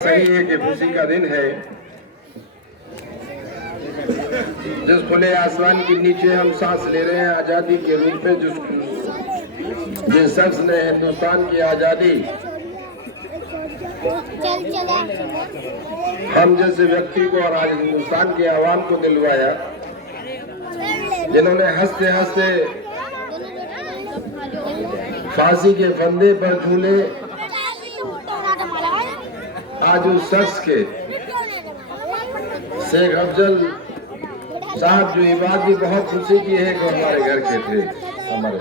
सही है कि खुशी का दिन है जिस खुले आसमान के नीचे हम सांस ले रहे हैं आजादी के रूप में। जिस शख्स ने हिंदुस्तान की आजादी हम जैसे व्यक्ति को और आज हिंदुस्तान के आवाम को दिलवाया, जिन्होंने हंसते हंसते फांसी के फंदे पर झूले, आज उस शख्स के शेख अफजल साहब जो ये बात भी बहुत खुशी की है कि हमारे घर के थे, हमारे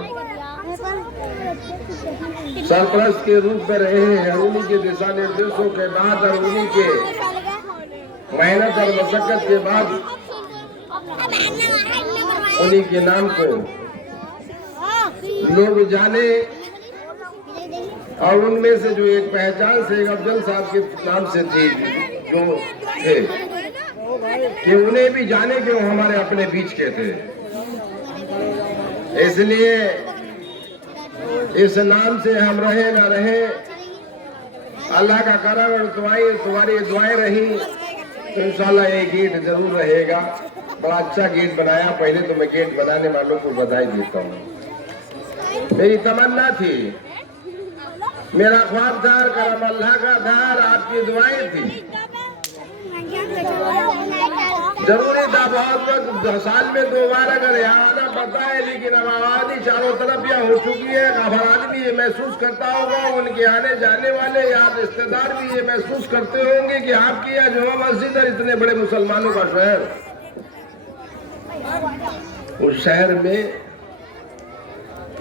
सरपरस्त के रूप में रहे हैं। उन्हीं के दिशा निर्देशों के बाद और उन्हीं के मेहनत और मशक्कत के बाद उन्हीं के नाम को लोग जाने और उनमें से जो एक पहचान शेख अफजल साहब के नाम से थी, जो थे कि उन्हें भी जाने कि वो हमारे अपने बीच के थे। इसलिए इस नाम से हम रहे ना रहे, अल्लाह का करम और तुम्हारी दुआएं रही तो इंशाल्लाह ये गेट जरूर रहेगा। बड़ा अच्छा गेट बनाया। पहले तो मैं गेट बनाने वालों को बधाई देता हूँ। मेरी तमन्ना थी, मेरा ख्वाब था, करम अल्लाह का था, आपकी दुआएं थी। जरूरी था बहुत वक्त, साल में 2 बार अगर यहाँ आना पड़ता है, लेकिन अब आबादी चारों तरफ यह हो चुकी है। हर आदमी ये महसूस करता होगा, उनके आने जाने वाले या रिश्तेदार भी ये महसूस करते होंगे कि आपकी यह जुमा मस्जिद और इतने बड़े मुसलमानों का शहर, उस शहर में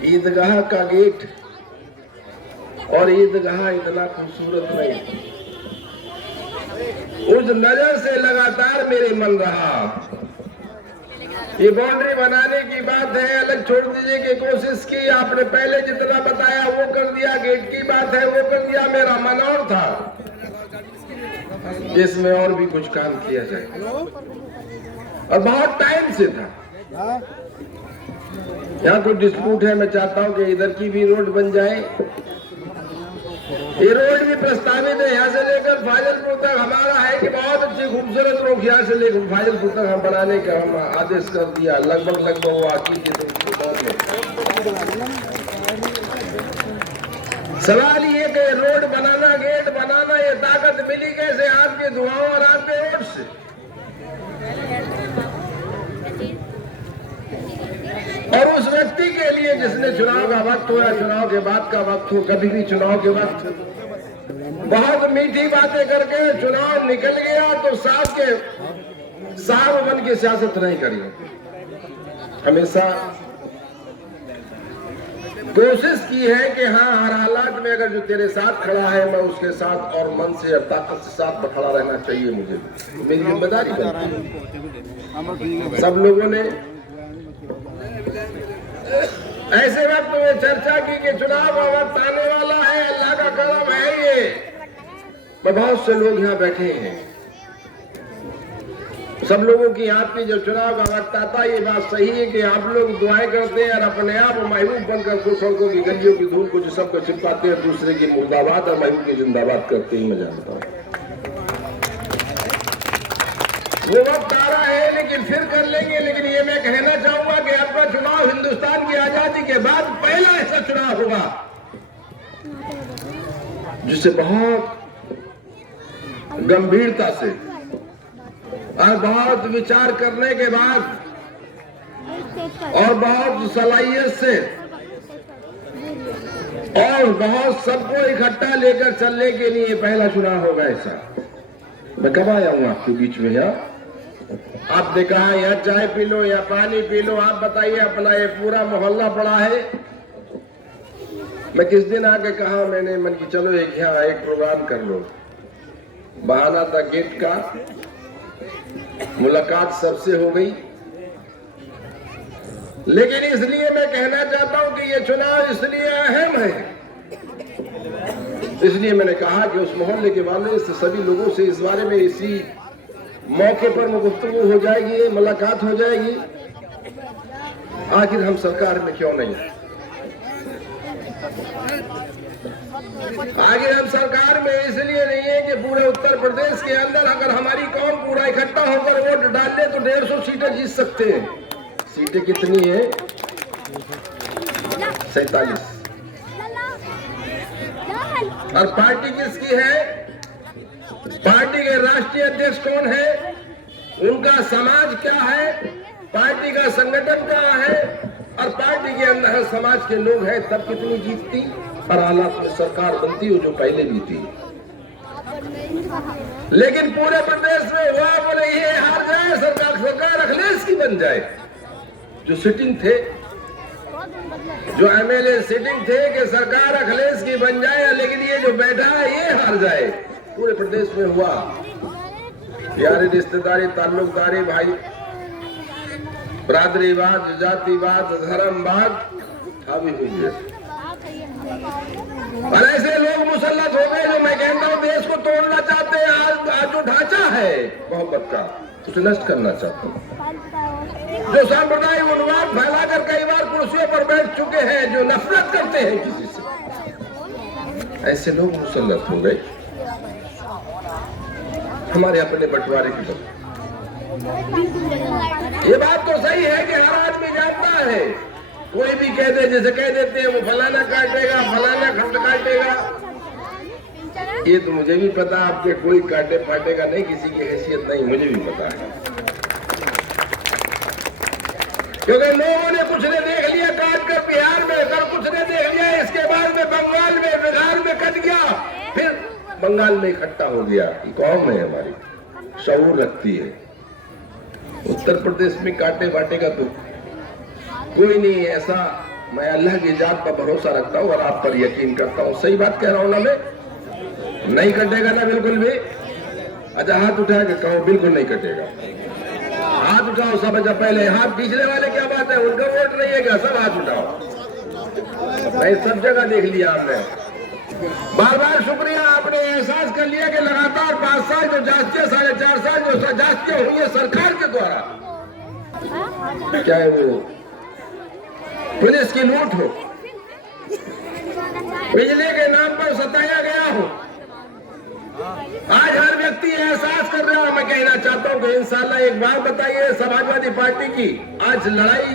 ईदगाह का गेट और ईदगाह इतना खूबसूरत नहीं। उस नजर से लगातार मेरे मन रहा। ये बाउंड्री बनाने की बात है, अलग छोड़ दीजिए कि कोशिश की आपने, पहले जितना बताया वो कर दिया, गेट की बात है वो कर दिया। मेरा मन और था इसमें और भी कुछ काम किया जाए और बहुत टाइम से था। यहाँ कोई डिस्प्यूट है, मैं चाहता हूँ कि इधर की भी रोड बन जाए। ये रोड भी प्रस्तावित है, यहाँ से लेकर फाजिलपुर तक हमारा है कि बहुत अच्छी खूबसूरत रोड यहाँ से लेकर फाजिलपुर तक हम बनाने का हम आदेश कर दिया। लगभग वो आकी के सवाल ये कि रोड बनाना, गेट बनाना, ये ताकत मिली कैसे? आपके दुआओं और आपके वोट से। और उस व्यक्ति के लिए जिसने चुनाव का वक्त हो या चुनाव के बाद का वक्त हो, कभी भी चुनाव के वक्त बहुत मीठी बातें करके चुनाव निकल गया तो साफ बन के सियासत नहीं करी। हमेशा कोशिश की है कि हाँ, हर हालात में अगर जो तेरे साथ खड़ा है मैं उसके साथ और मन से और ताकत से साथ खड़ा रहना चाहिए। मुझे मेरी जिम्मेदारी है। सब लोगों ने ऐसे वक्त में चर्चा की कि चुनाव का वक्त आने वाला है, अल्लाह का करम है। ये बहुत से लोग यहाँ बैठे हैं, सब लोगों की आपकी जो चुनाव का वक्त आता है, ये बात सही है कि आप लोग दुआएं करते हैं और अपने आप महबूब बनकर कुछ सड़कों की गलियों की धूल को जो सबको चिपकाते हैं, दूसरे की मुर्दाबाद और महबूब की जिंदाबाद करते ही मैं जानता हूँ। वो वक्त आ रहा है, लेकिन फिर कर लेंगे। लेकिन ये मैं कहना चाहूंगा कि आपका चुनाव हिंदुस्तान की आजादी के बाद पहला ऐसा चुनाव होगा जिसे बहुत गंभीरता से और बहुत विचार करने के बाद और बहुत सलाहियत से और बहुत सबको इकट्ठा लेकर चलने के लिए पहला चुनाव होगा ऐसा। मैं कब आया हूं आपके बीच में? यहाँ आपने कहा या चाय पी लो या पानी पी लो, आप बताइए। अपना ये पूरा मोहल्ला पड़ा है। मैं किस दिन आके कहा, मैंने मन की चलो यहाँ एक प्रोग्राम कर लो। बहाना था गेट का, मुलाकात सबसे हो गई। लेकिन इसलिए मैं कहना चाहता हूं कि ये चुनाव इसलिए अहम है, इसलिए मैंने कहा कि उस मोहल्ले के वाले से सभी लोगों से इस बारे में इसी मौके पर गुफ्तगू हो जाएगी, मुलाकात हो जाएगी। आखिर हम सरकार में क्यों नहीं? आगे हम सरकार में इसलिए नहीं है कि पूरे उत्तर प्रदेश के अंदर अगर हमारी कौम पूरा इकट्ठा होकर वोट डाल ले तो 150 सीटें जीत सकते हैं। सीटें कितनी है? 47। और पार्टी किसकी है? पार्टी के राष्ट्रीय अध्यक्ष कौन है, उनका समाज क्या है, पार्टी का संगठन क्या है, और पार्टी के अंदर समाज के लोग हैं, तब कितनी जीतती और हालात में सरकार बनती हो जो पहले भी थी। लेकिन पूरे प्रदेश में हुआ बोले ये हार जाए, सरकार अखिलेश की बन जाए। जो सिटिंग थे, जो एमएलए सिटिंग थे कि सरकार अखिलेश की बन जाए, लेकिन ये जो बैठा है ये हार जाए। पूरे प्रदेश में हुआ। यारी रिश्तेदारी, ताल्लुकदारी, भाई बरादरीवाद, जातिवाद, धर्मवाद हावी हुई है। और ऐसे लोग मुसल्लत हो गए जो मैं कहता हूँ देश को तोड़ना चाहते हैं। आज जो ढांचा है मोहब्बत का, उसे नष्ट करना चाहते हैं। जो सांप्रदायिक उन्माद फैलाकर कई बार कुर्सियों पर बैठ चुके हैं, जो नफरत करते हैं किसी से, ऐसे लोग मुसल्लत हो गए हमारे अपने बंटवारे की तरफ। ये बात तो सही है कि हर आदमी जानता है, कोई भी कह दे, जैसे कह देते हैं वो फलाना काटेगा, फलाना खंड काटेगा। ये तो मुझे भी पता, आपके कोई काटे फाटेगा नहीं, किसी की हैसियत नहीं, मुझे भी पता है। क्योंकि लोगों ने कुछ ने देख लिया काट कर बिहार में, कर कुछ ने देख लिया इसके बाद में बंगाल में, बिहार में कट गया, फिर बंगाल में इकट्ठा हो गया। कौम है हमारी, शऊर रखती है। उत्तर प्रदेश में काटे बाटे का तो कोई नहीं है ऐसा। मैं अल्लाह की जात पर भरोसा रखता हूँ और आप पर यकीन करता हूँ। सही बात कह रहा हूँ ना मैं? नहीं कटेगा ना बिल्कुल भी? अच्छा हाथ उठा के कहो बिल्कुल नहीं कटेगा। हाथ उठाओ सब। अच्छा पहले हाथ पिछले वाले क्या बात है, उनका वोट नहीं है क्या? सब हाथ उठाओ। नहीं, सब जगह देख लिया आपने। बार बार शुक्रिया, आपने एहसास कर लिया कि लगातार 5 साल जो जांचें, 4.5 साल जो जांचें हुई है सरकार के द्वारा, चाहे वो पुलिस की लूट हो, बिजली के नाम पर सताया गया हो, आज हर व्यक्ति एहसास कर रहा है। मैं कहना चाहता हूं कि इंशाल्लाह एक बात बताइए, समाजवादी पार्टी की आज लड़ाई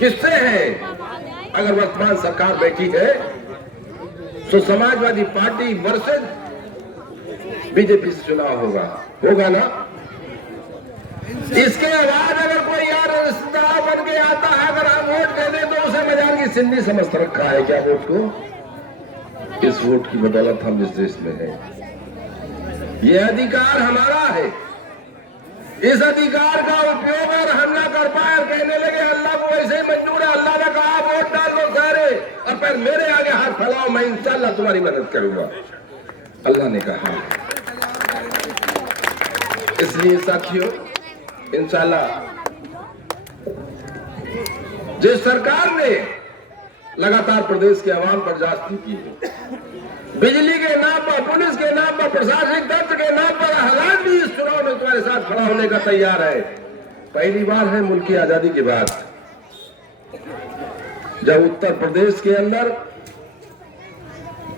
किससे है? अगर वर्तमान सरकार बैठी है तो समाजवादी पार्टी वर्सेस बीजेपी से चुनाव होगा ना? इसके बाद अगर कोई यार रिश्तेदार बन के आता है, अगर हम वोट दे दें तो उसे मजार की सिंधी समझ रखा है क्या वोट को? इस वोट की बदौलत हम इस देश में हैं। ये अधिकार हमारा है। इस अधिकार का उपयोग अगर हम ना कर पाए और कहने लगे अल्लाह को वैसे ही मंजूर है, अल्लाह ने कहा वोट डाल लो सारे और फिर मेरे आगे हाथ फैलाओ, मैं इंशाल्लाह तुम्हारी मदद करूंगा, अल्लाह ने कहा। इसलिए साथियों इंशाल्लाह जिस सरकार ने लगातार प्रदेश के अवाम पर जांच की है, बिजली के नाम पर, पुलिस के नाम पर, प्रशासनिक तंत्र के नाम पर, हालात भी इस चुनाव में तुम्हारे साथ खड़ा होने का तैयार है। पहली बार है मुल्क की आजादी के बाद जब उत्तर प्रदेश के अंदर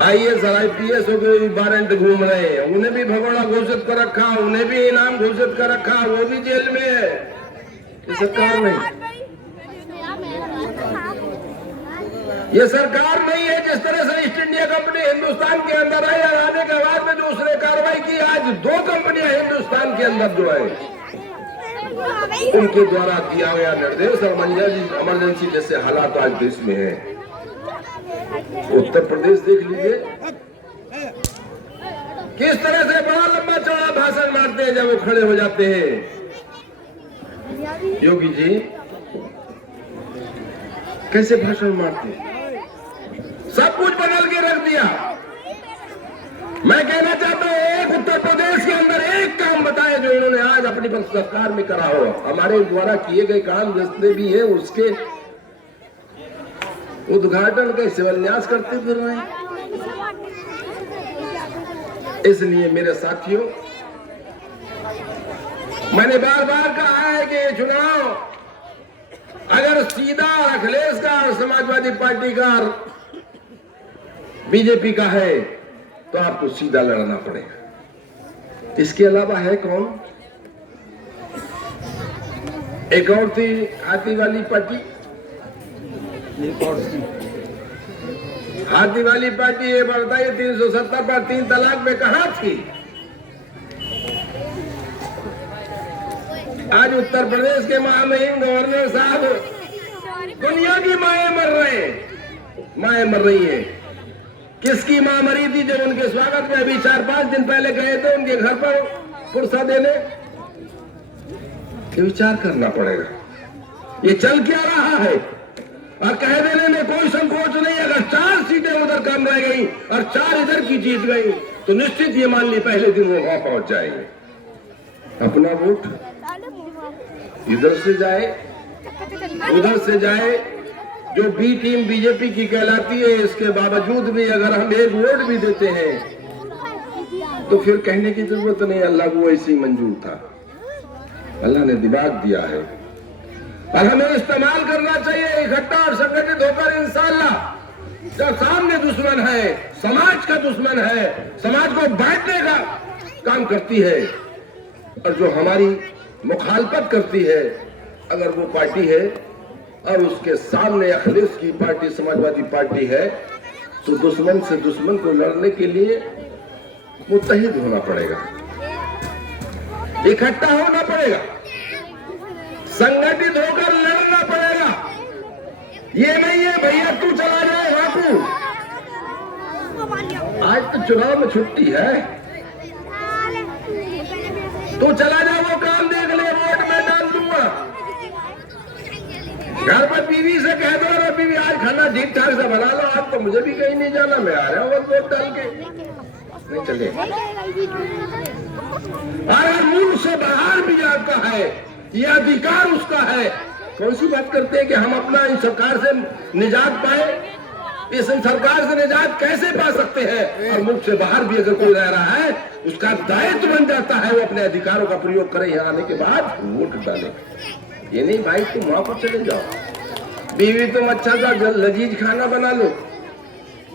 IAS और IPS के वारंट घूम रहे हैं, उन्हें भी भगोड़ा घोषित कर रखा, उन्हें भी इनाम घोषित कर रखा, वो भी जेल में है। ये सरकार नहीं, ये सरकार नहीं है। जिस तरह से ईस्ट इंडिया कंपनी हिंदुस्तान के अंदर आई और आने के बाद में जो उसने कार्रवाई की, आज 2 कंपनियां हिंदुस्तान के अंदर जो है उनके द्वारा दिया गया निर्देश और इमरजेंसी जैसे हालात आज देश में है। उत्तर प्रदेश देख लीजिए किस तरह से बड़ा लंबा चौड़ा भाषण मारते हैं जब वो खड़े हो जाते हैं। योगी जी कैसे भाषण मारते हैं, सब कुछ बदल के रख दिया। मैं कहना चाहता हूं एक उत्तर प्रदेश के अंदर एक काम बताए जो इन्होंने आज अपनी सरकार में करा हो। हमारे द्वारा किए गए काम जितने भी हैं उसके उद्घाटन का शिलान्यास करते फिर रहे हैं। इसलिए मेरे साथियों मैंने बार बार कहा है कि ये चुनाव अगर सीधा अखिलेश का और समाजवादी पार्टी का बीजेपी का है तो आपको सीधा लड़ना पड़ेगा। इसके अलावा है कौन? एक और थी हाथी वाली पार्टी। हाथी वाली पार्टी ये बताइए 370 पर 3 तलाक में कहां थी? आज उत्तर प्रदेश के महामहिम गवर्नर साहब दुनिया की माएँ मर रही है। किसकी मां मरी थी जब उनके स्वागत में अभी 4-5 दिन पहले गए थे उनके घर पर पुरसा देने? ये विचार करना पड़ेगा ये चल क्या रहा है। और कह देने में कोई संकोच नहीं। अगर 4 सीटें उधर कम रह गई और 4 इधर की जीत गई तो निश्चित ये मान ली पहले दिन वो वहां पहुंच जाएंगे। अपना वोट इधर से जाए उधर से जाए, जो बी टीम बीजेपी की कहलाती है, इसके बावजूद भी अगर हम एक वोट भी देते हैं तो फिर कहने की जरूरत नहीं अल्लाह को ऐसी मंजूर था। अल्लाह ने दिमाग दिया है और हमें इस्तेमाल करना चाहिए इकट्ठा और संगठित होकर। इंशाअल्लाह जब सामने दुश्मन है, समाज का दुश्मन है, समाज को बांटने का काम करती है और जो हमारी मुखालफत करती है, अगर वो पार्टी है और उसके सामने अखिलेश की पार्टी समाजवादी पार्टी है, तो दुश्मन से दुश्मन को लड़ने के लिए मुत्तहिद होना पड़ेगा, इकट्ठा होना पड़ेगा, संगठित होकर लड़ना पड़ेगा। ये नहीं है भैया तू चला जाए बापू, आज तो चुनाव में छुट्टी है, तू चला जा वो काम देख ले, वोट में डाल दूंगा। घर पर बीवी से कह दो अरे बीवी आज खाना ठीक ठाक से बना लो, आज तो मुझे भी कहीं नहीं जाना, मैं आ रहा हूँ वोट डाल के। नहीं चले। अगर मुल्क से बाहर भी जाता है ये अधिकार उसका है। कौन सी बात करते हैं कि हम अपना इन सरकार से निजात पाए? इस सरकार से निजात कैसे पा सकते हैं? और मुल्क से बाहर भी अगर कोई रह रहा है उसका दायित्व बन जाता है वो अपने अधिकारों का प्रयोग करे, यहाँ आने के बाद वोट डाले। ये नहीं भाई तुम वहां पर चले जाओ, बीवी तुम अच्छा सा लजीज खाना बना लो।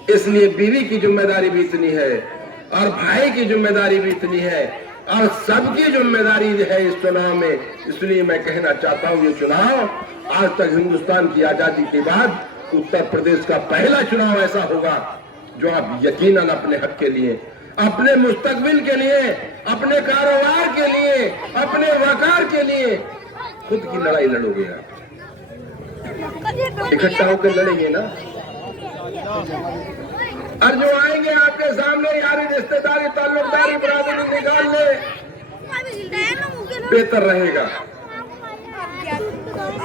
इसलिए बीवी की जिम्मेदारी भी इतनी है और भाई की जिम्मेदारी भी इतनी है और सबकी जिम्मेदारी है इस चुनाव में। इसलिए मैं कहना चाहता हूँ ये चुनाव आज तक हिंदुस्तान की आजादी के बाद उत्तर प्रदेश का पहला चुनाव ऐसा होगा जो आप यकीनन अपने हक के लिए, अपने मुस्तकबिल के लिए, अपने कारोबार के लिए, अपने वकार के लिए खुद की लड़ाई लड़ोगे। आप इकट्ठा होकर लड़ेंगे ना। और जो आएंगे आपके सामने यारी रिश्तेदारी ताल्लुकदारी बरादरी निकाल ले, बेहतर रहेगा।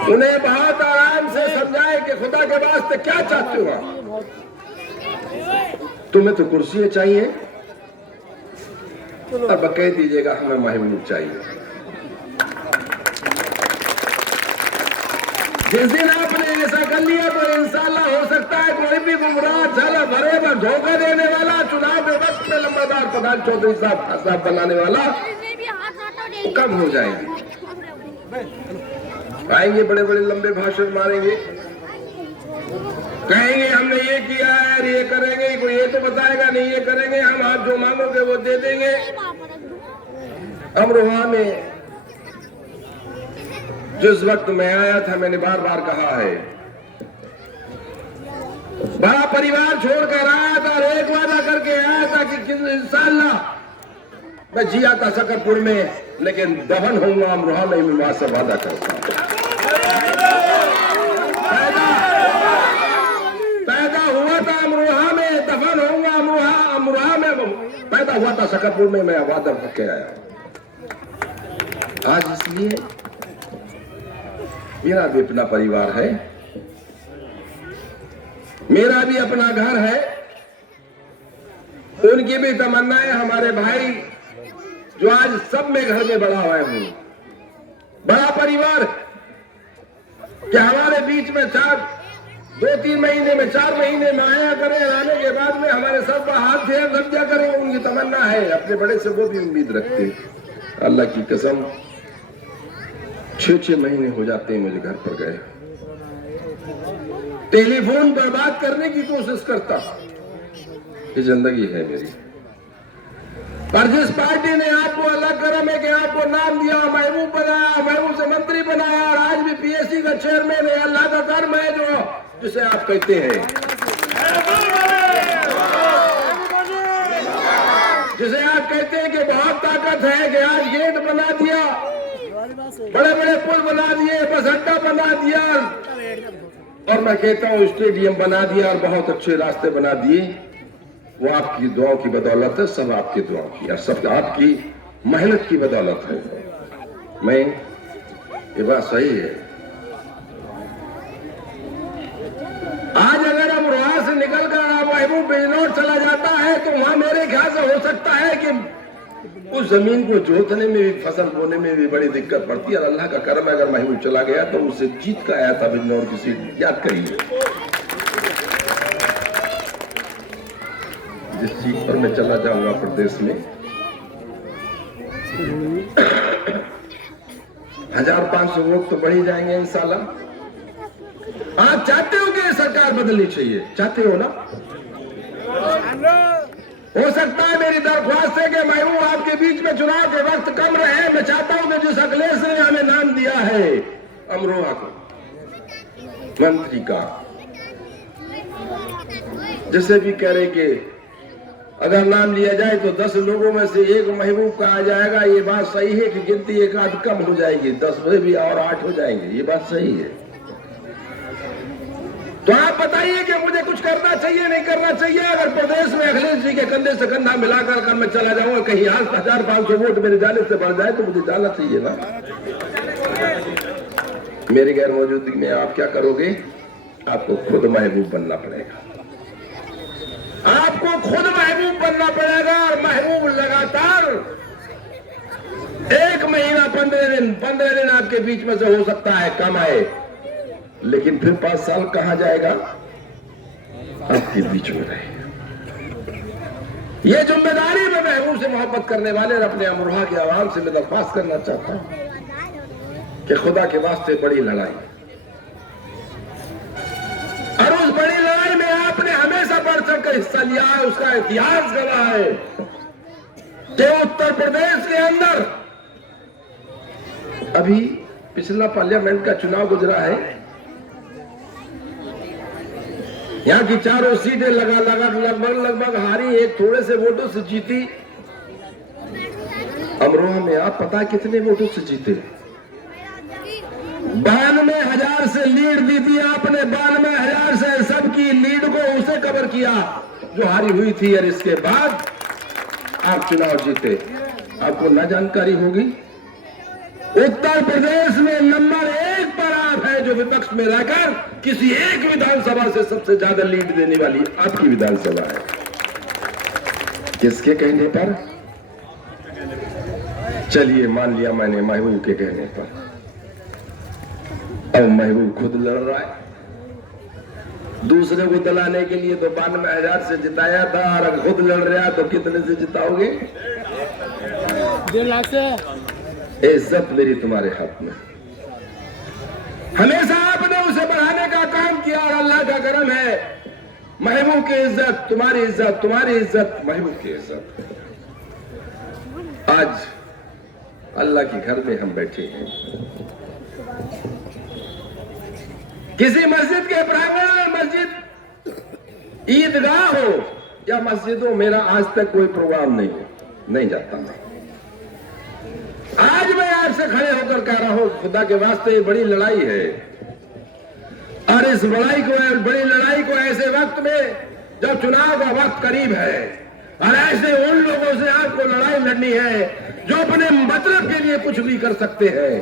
उन्हें बहुत आराम से समझाए कि खुदा के वास्ते क्या चाहते हो। तुम्हें तो कुर्सियां चाहिए अब कह दीजिएगा हमें महबूब चाहिए। जिस दिन आपने ऐसा कर लिया तो इंशाअल्लाह हो सकता है कोई भी गुमराह छल भरे व धोखा देने वाला, चुनाव के वक्त में लंबादार प्रधान चौधरी साहब बनाने वाला कम हो जाएंगे। आएंगे बड़े बड़े लंबे भाषण मारेंगे, कहेंगे हमने ये किया है, ये करेंगे, कोई ये तो बताएगा नहीं, ये करेंगे हम, आप जो मांगोगे वो दे देंगे। अमरोहा में जिस वक्त मैं आया था मैंने बार बार कहा है, बड़ा परिवार छोड़कर आया था और एक वादा करके आया था कि इंशाअल्लाह मैं जिया था शकरपुर में, लेकिन दफन होऊंगा अमरोहा में, मैं वहां से वादा करता हूं। पैदा हुआ था अमरोहा में, दफन होऊंगा अमरोहा में, पैदा हुआ था शकरपुर में, मैं वादा करके आया। आज इसलिए मेरा भी अपना परिवार है, मेरा भी अपना घर है, उनकी भी तमन्ना है। हमारे भाई जो आज सब में घर में बड़ा हुए हूं, बड़ा परिवार कि हमारे बीच में 2-3 महीने में 4 महीने में आया करें, आने के बाद में हमारे सब का हाथ फेर रख दिया करें, उनकी तमन्ना है। अपने बड़े से वो भी उम्मीद रखते। अल्लाह की कसम 6-6 महीने हो जाते हैं मुझे घर पर गए, टेलीफोन पर बात करने की कोशिश करता, ये जिंदगी है मेरी। पर जिस पार्टी ने आपको अलग करम है कि आपको नाम दिया, महबूब बनाया, महबूब से मंत्री बनाया और आज भी पीएससी का चेयरमैन है, अल्लाह का कर्म है जो जिसे आप कहते हैं, जिसे आप कहते हैं कि बहुत ताकत है कि आज गेट बना दिया, बड़े बड़े पुल बना दिए, बस अड्डा बना दिया और मैं कहता हूँ स्टेडियम बना दिया और बहुत अच्छे रास्ते बना दिए। वो आपकी दुआओं की बदौलत है, सब आपकी दुआओं की और सब आपकी मेहनत की बदौलत है। मैं ये बात सही है। आज अगर हम रोहा से निकलकर महबूब बिजनौर चला जाता है तो वहां मेरे ख्याल से हो सकता है कि उस जमीन को जोतने में भी, फसल बोने में भी बड़ी दिक्कत पड़ती है। और अल्लाह का करम अगर महबूब चला गया तो उससे जीत का आया था बिजनौर की सीट, याद करिए। जिस सीट पर मैं चला जाऊंगा प्रदेश में 1500 वोट तो बढ़ ही जाएंगे इंशाल्लाह। आप चाहते हो कि सरकार बदलनी चाहिए, चाहते हो ना? हो सकता है मेरी दरख्वास्त है कि महबूब आपके बीच में चुनाव के वक्त कम रहे। मैं चाहता हूं कि जिस अखिलेश ने हमें नाम दिया है अमरोहा को मंत्री का, जिसे भी कह रहे कि अगर नाम लिया जाए तो 10 लोगों में से एक महबूब का आ जाएगा, ये बात सही है कि गिनती एक आध कम हो जाएगी, 10 में भी और 8 हो जाएंगे, ये बात सही है। तो आप बताइए कि मुझे कुछ करना चाहिए नहीं करना चाहिए? अगर प्रदेश में अखिलेश जी के कंधे से कंधा मिलाकर कर मैं चला जाऊंगा, कहीं आज 1500 वोट मेरे जाने से बढ़ जाए तो मुझे जाना चाहिए ना। मेरी गैर मौजूदगी में आप क्या करोगे? आपको खुद महबूब बनना पड़ेगा, आपको खुद महबूब बनना पड़ेगा। और महबूब लगातार 1 महीना 15 दिन आपके बीच में से हो सकता है कम आए, लेकिन फिर 5 साल कहां जाएगा? आपके बीच में रहेगा। ये जिम्मेदारी मैं महबूब से मोहब्बत करने वाले और अपने अमरोहा की आवाम से मैं दरख्वास्त करना चाहता हूं कि खुदा के वास्ते बड़ी लड़ाई, और उस बड़ी लड़ाई में आपने हमेशा बढ़ चढ़ कर हिस्सा लिया है। उसका इतिहास गवाह है कि उत्तर प्रदेश के अंदर अभी पिछला पार्लियामेंट का चुनाव गुजरा है, यहाँ की चारों सीटें लगभग हारी, एक थोड़े से वोटों से जीती। अमरोहा में आप पता कितने वोटों से जीते? 92,000 से लीड दी थी आपने, 92,000 से सबकी लीड को उसे कवर किया जो हारी हुई थी, और इसके बाद आप चुनाव जीते। आपको न जानकारी होगी, उत्तर प्रदेश में नंबर 1 पर आप है जो विपक्ष में रहकर किसी एक विधानसभा से सबसे ज्यादा लीड देने वाली आपकी विधानसभा है। किसके कहने पर? चलिए मान लिया मैंने महबूब के कहने पर। अब महबूब खुद लड़ रहा है, दूसरे को दिलाने के लिए तो 92,000 से जिताया था, और खुद लड़ रहा तो कितने से जिताओगे? 1.5 लाख से। इज्जत मेरी तुम्हारे हाथ में। हमेशा आपने उसे बढ़ाने का काम किया और अल्लाह का करम है, महबूब की इज्जत, तुम्हारी इज्जत, तुम्हारी इज्जत, महबूब की इज्जत। आज अल्लाह के घर में हम बैठे हैं, किसी मस्जिद के प्रांगण में, मस्जिद ईदगाह हो या मस्जिदों, मेरा आज तक कोई प्रोग्राम नहीं जाता मैं। आज मैं आपसे खड़े होकर कह रहा हूं, खुदा के वास्ते बड़ी लड़ाई है, और इस बड़ी लड़ाई को ऐसे वक्त में जब चुनाव का वक्त करीब है, और ऐसे उन लोगों से आपको लड़ाई लड़नी है जो अपने मतलब के लिए कुछ भी कर सकते हैं।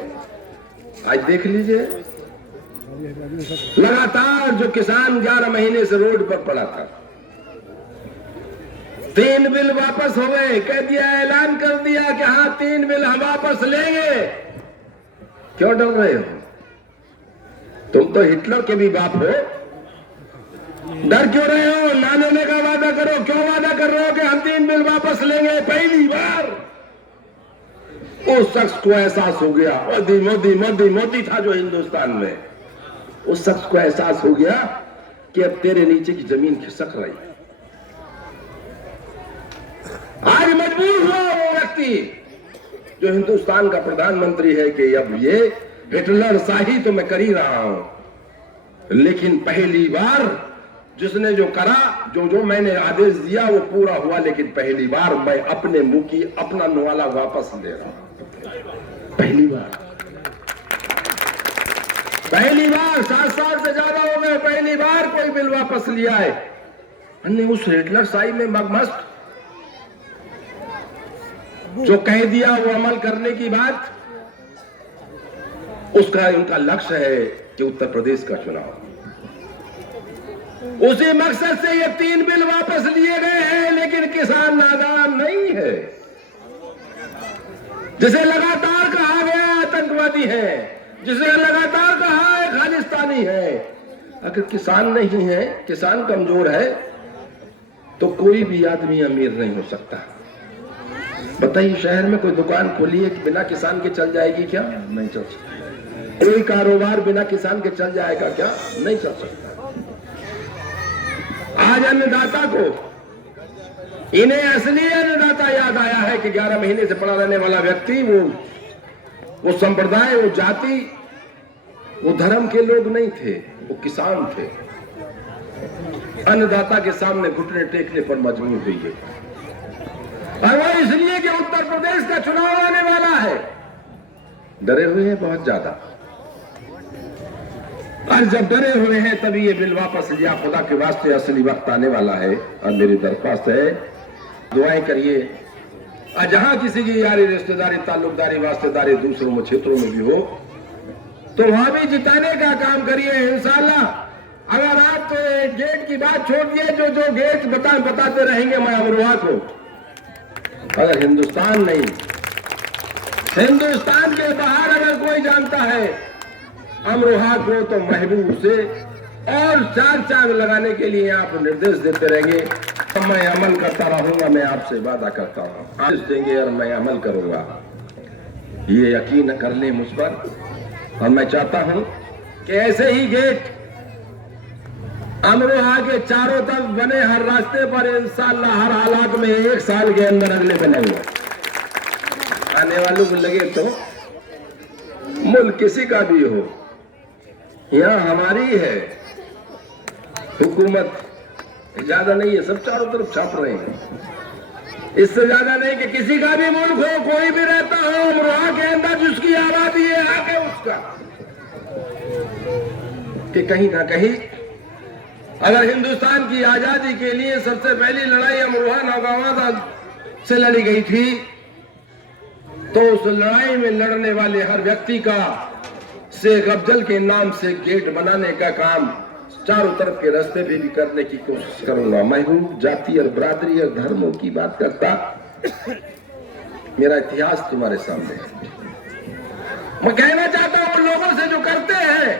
आज देख लीजिए, लगातार जो किसान 11 महीने से रोड पर पड़ा था, 3 बिल वापस हो गए, कह दिया, ऐलान कर दिया कि हाँ 3 बिल हम वापस लेंगे। क्यों डर रहे हो? तुम तो हिटलर के भी बाप हो, डर क्यों रहे हो? ना लेने का वादा करो। क्यों वादा कर रहे हो कि हम 3 बिल वापस लेंगे? पहली बार उस शख्स को एहसास हो गया, मोदी मोदी मोदी मोदी था जो हिंदुस्तान में, उस शख्स को एहसास हो गया कि अब तेरे नीचे की जमीन खिसक रही, आज मजबूर हुआ वो व्यक्ति जो हिंदुस्तान का प्रधानमंत्री है कि अब ये हिटलर शाही तो मैं कर ही रहा हूं, लेकिन पहली बार जिसने जो करा, जो मैंने आदेश दिया वो पूरा हुआ, लेकिन पहली बार मैं अपने मुंह की अपना नुवाला वापस ले रहा हूं। पहली बार 7 साल से ज्यादा हो गए, पहली बार कोई बिल वापस लिया है। हमने उस हिटलर शाही में मगमस्त जो कह दिया वो अमल करने की बात, उसका उनका लक्ष्य है कि उत्तर प्रदेश का चुनाव, उसी मकसद से ये 3 बिल वापस लिए गए हैं। लेकिन किसान नादान नहीं है, जिसे लगातार कहा गया आतंकवादी है, जिसे लगातार कहा है खालिस्तानी है। अगर किसान नहीं है, किसान कमजोर है, तो कोई भी आदमी अमीर नहीं हो सकता। बताइए, शहर में कोई दुकान खोली है कि बिना किसान के चल जाएगी क्या? नहीं चल सकता। कोई कारोबार बिना किसान के चल जाएगा क्या? नहीं चल सकता। आज अन्नदाता को, इन्हें असली अन्नदाता याद आया है कि 11 महीने से पड़ा रहने वाला व्यक्ति वो संप्रदाय, वो जाति, वो धर्म के लोग नहीं थे, वो किसान थे। अन्नदाता के सामने घुटने टेकने पर मजबूर हुई है, और वो इसलिए कि उत्तर प्रदेश का चुनाव आने वाला है। डरे हुए हैं बहुत ज्यादा, और जब डरे हुए हैं तभी ये बिल वापस लिया। खुदा के वास्ते असली वक्त आने वाला है, और मेरी दरख्वास्त है दुआएं करिए। और जहां किसी की यारी, रिश्तेदारी, ताल्लुकदारी, वास्तेदारी दूसरों में, क्षेत्रों में भी हो, तो वहां भी जिताने का काम करिए इंशाअल्लाह। अगर आप तो गेट की बात छोड़ दिए, जो गेट बताते रहेंगे मैं अमरोहा को, अगर हिंदुस्तान नहीं, हिंदुस्तान के बाहर अगर कोई जानता है अमरोहा को, तो महबूब से और 4 चांद लगाने के लिए आप निर्देश देते रहेंगे। मैं अमल करता रहूंगा, मैं आपसे वादा करता हूँ, आप देंगे और मैं अमल करूंगा, ये यकीन कर लें मुझ पर। और मैं चाहता हूं कि ऐसे ही गेट अमरोहा के चारों तरफ बने, हर रास्ते पर इंशाअल्लाह हर हालात में 1 साल के अंदर अगले बनेंगे। आने वालों को लगे तो मुल्क किसी का भी हो, यहाँ हमारी है हुकूमत, ज्यादा नहीं है, सब चारों तरफ छाप रहे हैं। इससे ज्यादा नहीं कि किसी का भी मुल्क हो, कोई भी रहता हो, अमरोहा के अंदर जिसकी आबादी है आके उसका, कि कहीं ना कहीं अगर हिंदुस्तान की आजादी के लिए सबसे पहली लड़ाई अमरोहा नौगांव से लड़ी गई थी, तो उस लड़ाई में लड़ने वाले हर व्यक्ति का शेख अफजल के नाम से गेट बनाने का काम चारों तरफ के रास्ते भी करने की कोशिश करूंगा। मैं हूँ जाति और बरादरी और धर्मों की बात करता, मेरा इतिहास तुम्हारे सामने है। मैं कहना चाहता हूं उन लोगों से जो करते हैं,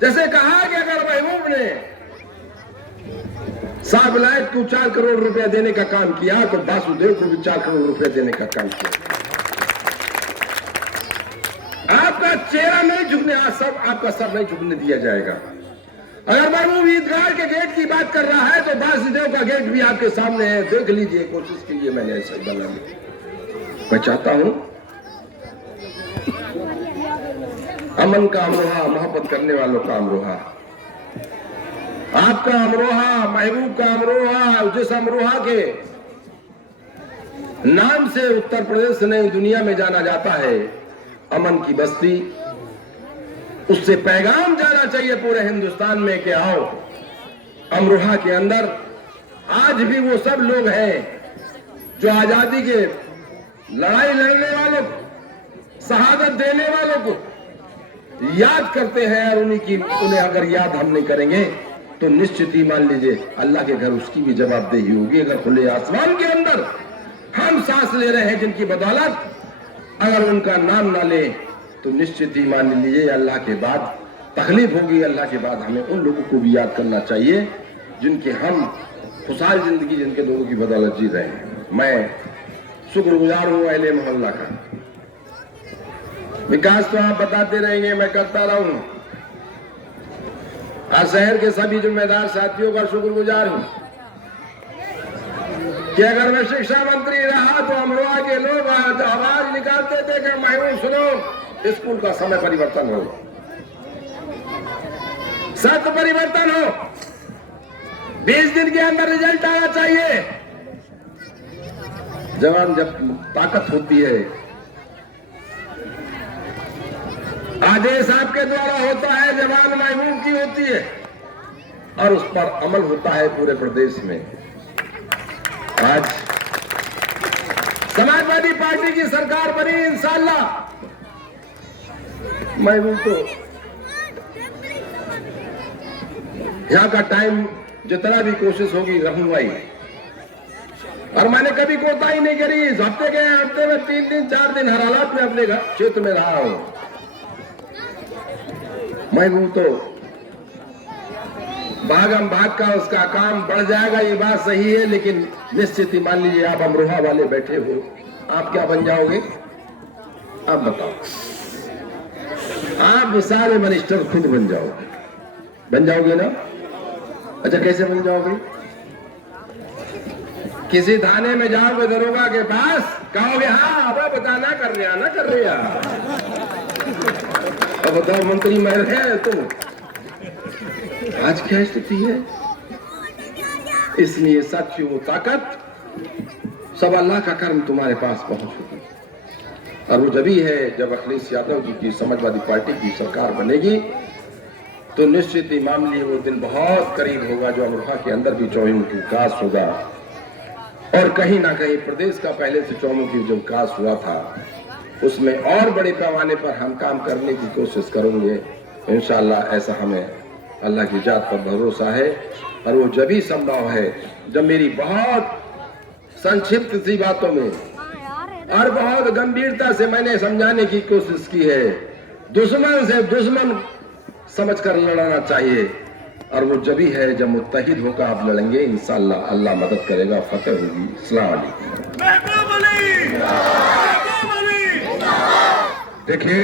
जैसे कहा कि अगर महबूब ने साहब विलायत को 4 करोड़ रुपया देने का काम किया, तो वासुदेव को भी 4 करोड़ रुपया देने का काम किया। आपका चेहरा नहीं झुकने, सब आपका सर नहीं झुकने दिया जाएगा। अगर महबूब ईदगाह के गेट की बात कर रहा है, तो वासुदेव का गेट भी आपके सामने है, देख लीजिए, कोशिश कीजिए, मैंने ऐसा बना लिया। मैं चाहता हूं अमन का अमरोहा, मोहब्बत करने वालों का अमरोहा, आपका अमरोहा, महबूब का अमरोहा, जिस अमरोहा के नाम से उत्तर प्रदेश नहीं दुनिया में जाना जाता है, अमन की बस्ती, उससे पैगाम जाना चाहिए पूरे हिंदुस्तान में कि आओ अमरोहा के अंदर आज भी वो सब लोग हैं जो आजादी के लड़ाई लड़ने वालों को, शहादत देने वालों को याद करते हैं, और उन्हें अगर याद हम नहीं करेंगे तो निश्चित ही मान लीजिए अल्लाह के घर उसकी भी जवाबदेही होगी। अगर खुले आसमान के अंदर हम सांस ले रहे हैं जिनकी बदौलत, अगर उनका नाम ना ले तो निश्चित ही मान लीजिए अल्लाह के बाद तकलीफ होगी। अल्लाह के बाद हमें उन लोगों को भी याद करना चाहिए जिनके हम खुशहाल जिंदगी, जिनके लोगों की बदौलत जी रहे हैं। मैं शुक्रगुजार हूँ अहले मोहल्ला का। विकास तो आप बताते रहेंगे, मैं करता रहूं, और शहर के सभी जिम्मेदार साथियों का शुक्रगुजार हूं। कि अगर मैं शिक्षा मंत्री रहा तो अमरोहा के लोग आवाज निकालते थे कि महबूब सुनो, स्कूल का समय परिवर्तन हो, सख्त परिवर्तन हो, 20 दिन के अंदर रिजल्ट आना चाहिए। जवान जब ताकत होती है, आदेश आपके द्वारा होता है, जवान महबूब की होती है और उस पर अमल होता है पूरे प्रदेश में। आज समाजवादी पार्टी की सरकार बनी, इंशाअल्लाह महबूब तो यहां का टाइम जितना भी कोशिश होगी रहूंगा ही, और मैंने कभी कोताही नहीं करी। हफ्ते गए, हफ्ते में 3 दिन 4 दिन हर हालात में अपने क्षेत्र में रहा हूं। महबूब तो भागम भाग का उसका काम बढ़ जाएगा, ये बात सही है, लेकिन निश्चित ही मान लीजिए आप अमरोहा वाले बैठे हो, आप क्या बन जाओगे? आप बताओ, आप सारे मिनिस्टर खुद बन जाओगे ना? अच्छा, कैसे बन जाओगे? किसी थाने में जाओगे दरोगा के पास, कहोगे हाँ अब बताना कर रहा। अब बताओ मंत्री मैं है तुम। आज क्या स्थिति है? इसलिए सच वो ताकत सब अल्लाह का कर्म तुम्हारे पास पहुंचेगी, और वो जब ही है जब अखिलेश यादव जी की समाजवादी पार्टी की सरकार बनेगी, तो निश्चित ही मामले वो दिन बहुत करीब होगा जो अमरोहा के अंदर भी चौमुखी विकास होगा, और कहीं ना कहीं प्रदेश का पहले से चौमुखी जो विकास हुआ था उसमें और बड़े पैमाने पर हम काम करने की कोशिश करेंगे इंशाअल्लाह। ऐसा हमें अल्लाह की जात पर भरोसा है, और वो जब ही संभव है जब मेरी बहुत संक्षिप्त सी बातों में और बहुत गंभीरता से मैंने समझाने की कोशिश की है। दुश्मन से दुश्मन समझकर लड़ना चाहिए, और वो जब ही है जब मुत्तहिद होकर आप लड़ेंगे, इंशाअल्लाह अल्लाह मदद करेगा, फतेह होगी। अस्सलाम वालेकुम। देखिए